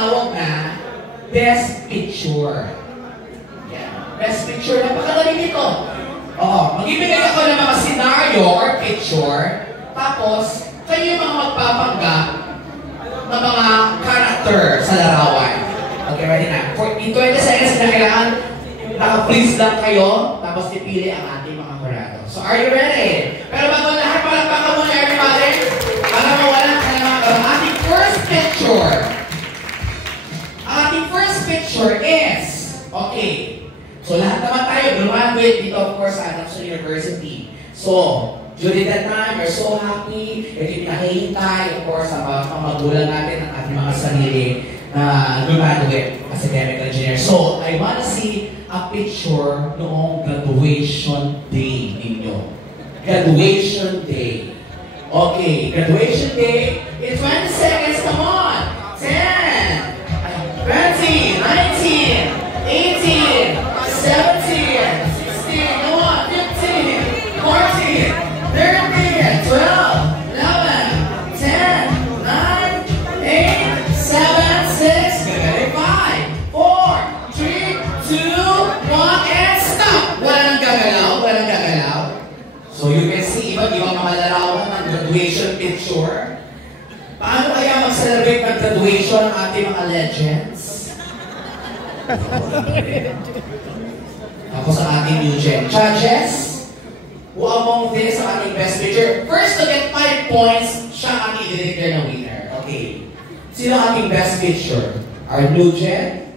tinatawag na Best Picture. Yeah. Best Picture. Napakadali nito. Magbibigay ako ng mga scenario or picture. Tapos, kayo yung mga magpapanggap ng mga character sa larawan. Okay, ready na. In 20 seconds na kailangan naka-freeze lang kayo, tapos ipili ang ating mga kurado. So, are you ready? Pero bago lahat, palakpakan muna everybody. Alam mo, wala ka naman ang ating first picture. Ang ating first picture is, okay, so lahat naman tayo graduate dito, of course, sa Adamson University. So, during that time, we're so happy. Ito yung nakihintay, of course, sa mga magulang natin, ang ating mga sarili na graduate as academic engineer. So, I want to see a picture noong graduation day ninyo. Graduation day. Okay, graduation day. In 20 seconds, come on. 10, 20, 19, 18, 17, 16, come on, 15, 14, 13, 12, 11, 10, 9, 8, 7, 6, 5, 4, 3, 2, 1, and stop! Walang gagalaw, walang gagalaw. So you can see, iba't-ibang mga larawan ng graduation picture. Paano kaya mag-celebrate ng graduation ang ating mga legends? Ako sa ating new gen. Judges, who among this ang ating best picture? First to get 5 points, siya ang ating i-declare na winner. Okay. Sino ang ating best picture? Our new gen?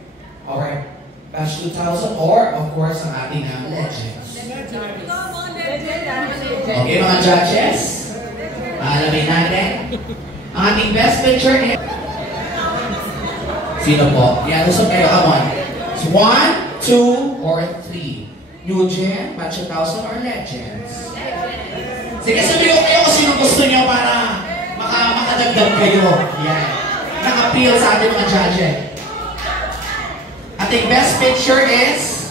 Our batch 2000? Or, of course, ang ating legends? Okay, mga judges? Alamin natin. Ang ating best picture is... Sino po? Yan, usap kayo. Come on. 1, 2, or 3. New gen, batch 2000, or legends? Sige, sabihin ko kayo kung sino gusto niyo para makadagdag kayo. Yan. Naka-appeal sa ating mga judges. Ating best picture is...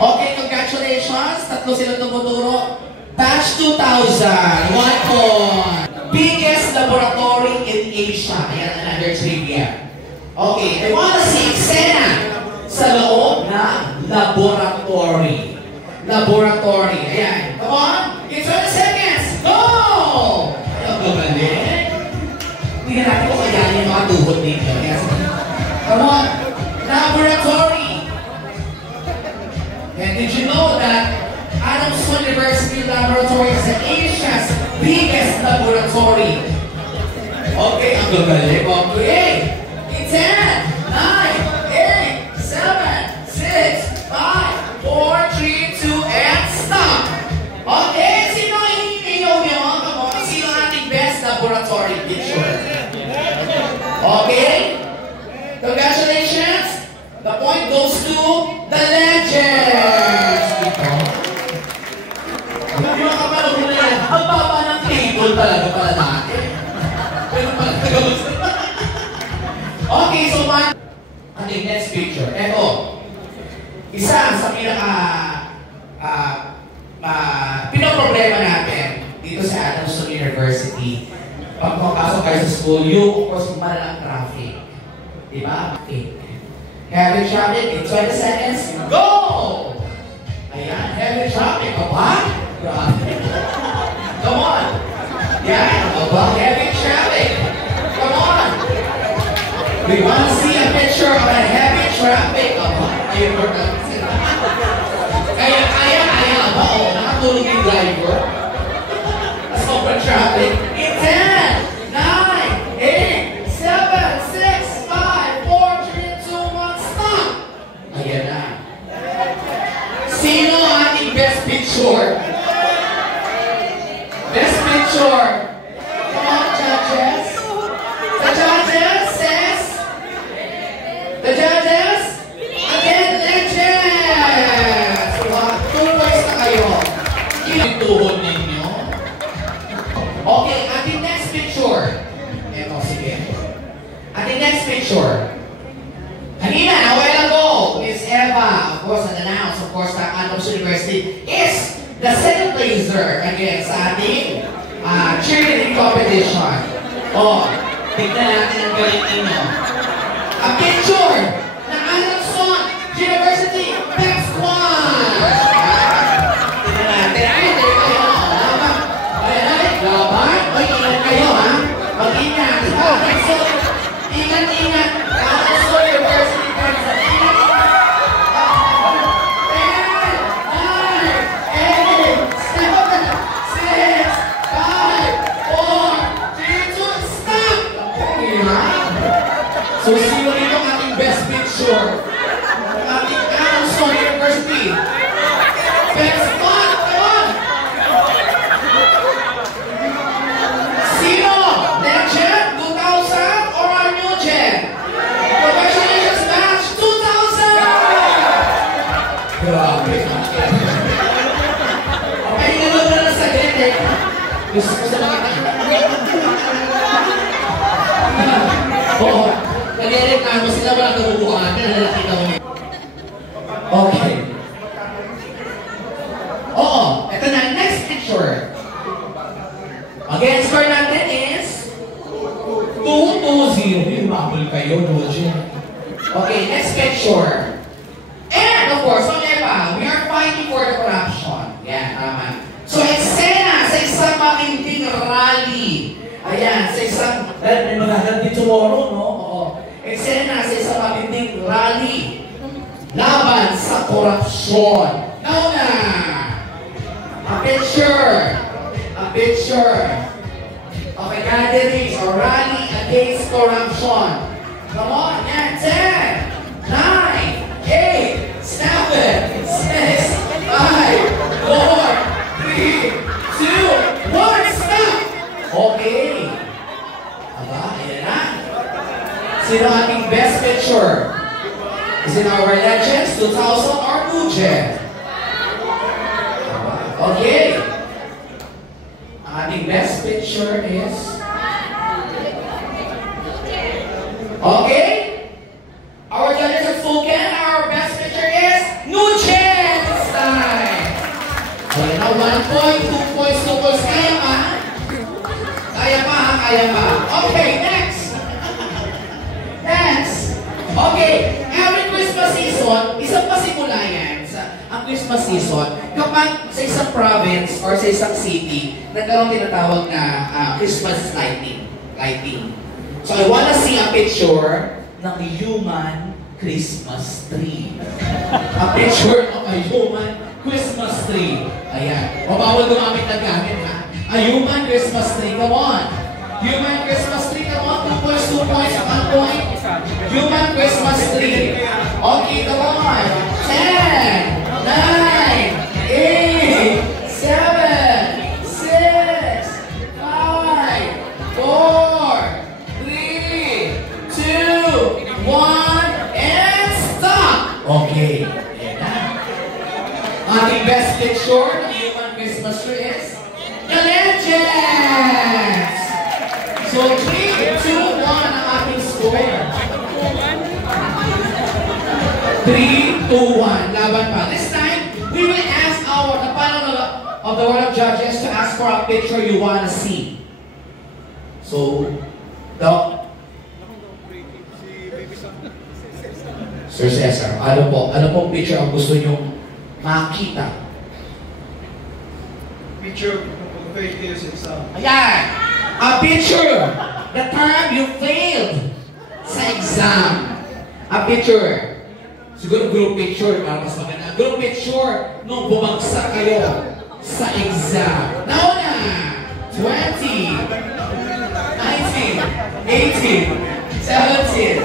Okay, congratulations. Tatlo sila tumuturo. Batch 2000, 1 point. Biggest laboratory in Asia. Ayan, another trivia. Okay, I want to see eksena sa loob ng laboratory. Laboratory. Ayan. Come on. In 20 seconds. Go! Ayaw gabalik. Tingnan natin kung kaya yung mga tuhod dito. Yes. Come on. Laboratory. And did you know that Adamson University Laboratory is Asia's biggest laboratory? Okay, ang gagaling. Okay. In 10, 9, 8, 7, 6, 5, 4, 3, 2, and stop. Okay, sino ang hinihingaw nyo? Come on, sino ang ating best laboratory picture? Okay? Congratulations. The point goes to the legends. Hindi mo kapanood na yan. Ang baba ng table talaga pala natin. Pero pala nagawin. Okay, so man, ating next picture. Eto, isa sa pinoproblema natin dito sa Adamson University. Pag makapasok kayo sa school, yung of course malalang traffic. Diba? Okay. Heavy traffic in 20 seconds. Go! Ayan, heavy traffic. Aba? Come on. Yan, aba, heavy traffic. Come on. We want to see a picture of a heavy traffic. Aba, ayun mo na. Kaya, aba, o, nakatulog yung driver. Sobrang traffic. In 10, 9, 8, 7, 6, 5, 4, 3, 2, 1, stop! Ayan na. Sino ang ating best picture? Best picture. Come on, judges. The judges says... The judges? Again, legends! 2 points na kayo. Inutuhod ninyo. Okay, ating next picture. Eto, sige. Ating next picture. Kanina, a while ago, Miss Eva, of course, announced, of course, that Adamson University is the second placer again sa ating cheerleading competition. Oh, tignan natin ang galing ninyo. A picture na Anderson University Pep Squad. Tingnan natin. Ay, kayo. Laban. Ay, ingat kayo, ha? Mag-ingat. Ingat. Anderson University Pep Squad. So, sino dito ang ating best picture? Ang ating Anderson University. Best spot! Come on! Sino? Legend 2000 or our new gen? Congratulations, match 2000! Grabe. Okay, nanood na lang sa gete. Gusto ko sa mga oo. Nagre-reklamo sila, walang kabubuhan. Nakita mo. Okay. Oo. Ito na. Next picture. Again, score natin is 2-2-0. Humabol kayo, Roger. Okay, next picture. And, of course, we are fighting for the corruption. Yan, tama. So, eksena sa isang matinding rally. Ayan, sa isang... May magagal din tomorrow, no? Oo. Eksena sa isang matinding rally laban sa korupsyon. Now na! A picture. Of a gathering or rally against corruption. Come on, yan. 10, 9, 8, 7, 6, 5, 4, 3, 2, 1, stop! Okay. Aba, ayan na. Sino ating best picture? Is it our Legends 2000 or Mujen? Okay. Ang ating best picture is... Okay. Our judges have spoken. Our best picture is Mujen this time. Okay, now 1 point, 2 points, 2 points. Kaya pa? Kaya pa. Okay, next. Okay, every Christmas season, isang pasimula yan. Ang Christmas season, kapag sa isang province or sa isang city, nagkaroon tinatawag na Christmas lighting. So I wanna see a picture ng human Christmas tree. A picture of a human Christmas tree. Ayan. O bawal gumamit ng gamit, ha? A human Christmas tree. Come on. Human Christmas tree. Come on. 2 points, 2 points, 1 point. Human Christmas tree. Okay, come on. 10, 9, 8, 7, 6, 5, 4, 3, 2, 1, and stop! Okay. Ating best picture ng human Christmas tree is the Legends! So, 3, 2, 1 ang ating score. 3, 2, 1. Laban pa. This time, we will ask the panel of the Board of Judges to ask for a picture you want to see. So, Sir Cesar, ano pong picture ang gusto nyong makita? Picture of failures exam. Ayan! A picture! The time you failed sa exam. A picture. Siguro group picture, para mas maganda. Group picture nung bumagsak kayo sa exam. Now na! 20, 19, 18, 17, 16,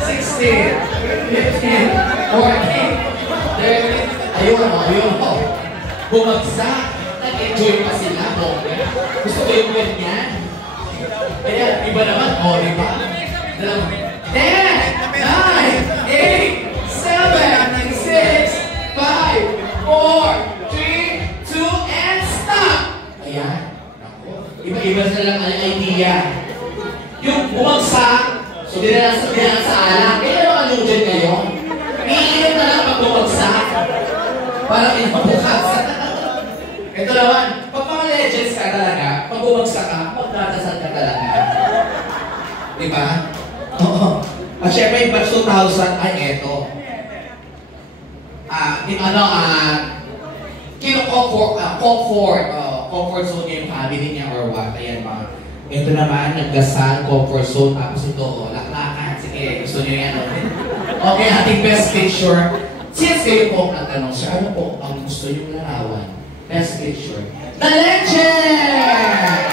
15, 14, 13. Ayun mo. Bumagsak. Nag-enjoy pa sila. Gusto ko yung ganyan. Kaya, iba naman. Di ba? 10, 9, 8, 7, 6, 5, 4, 3, 2, and stop! Ayan. Iba-iba na lang ang idea. Yung bumagsak, so dinala sa alam. Kaya naman yung dyan ngayon. Iinom na lang pag bumagsak. Parang inabukas. Ito naman, pag mga legends ka talaga, pag bumagsak ka, magdadasal ka talaga. Diba? Oo. At syempre yung batch 2000 ay eto. Comfort zone niya yung family niya or what. Ayan mga. Ito naman, naggasal, comfort zone, tapos ito, laklakan. Sige, gusto niyo yan. Okay, ating best picture. Since kayo po ang nagtanong, sir, ano po ang gusto niyong larawan? Best picture. The Legends!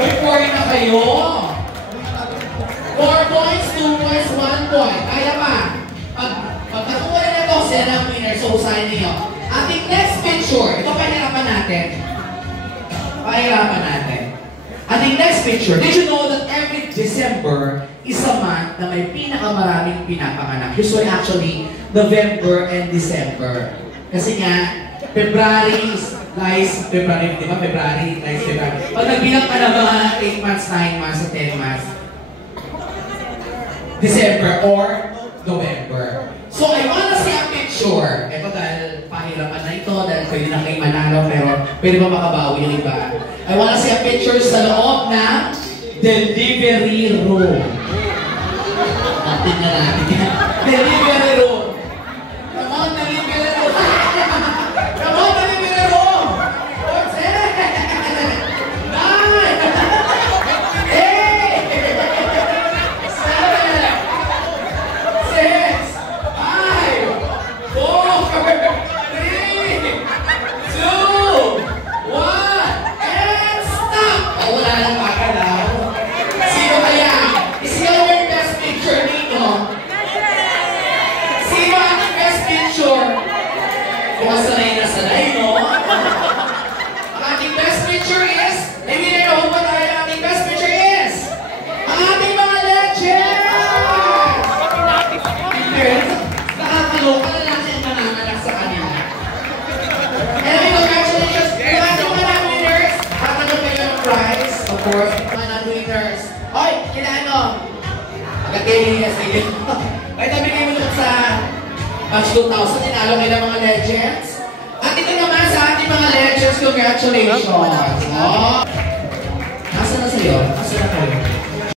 May 4 na kayo. 4 points, 2 points, 1 point. Kaya pa. Pag nakuha na ito, sila ang winner. So, usahin niyo. Ating next picture. Ito pahirapan natin. Ating next picture. Did you know that every December is a month na may pinakamaraming pinapanganak? Usually actually, November and December. Kasi nga, February lies February, di ba? February lies February. Pag nagbilang ka na mga 8 months, 9 months, 10 months, December or November. So I wanna see a picture. Ito dahil pahirapan na ito, dahil pwede na kayo manalo, pero pwede ba makabawi yung iba? I wanna see a picture sa loob ng delivery room. Natin na natin yan. Delivery room. Come on, delivery room. Come on, delivery room. What's it? 9. 2,000, tinalo kayo ng mga legends. At ito naman sa ating mga legends, congratulations! Oh. Nasaan na sa'yo?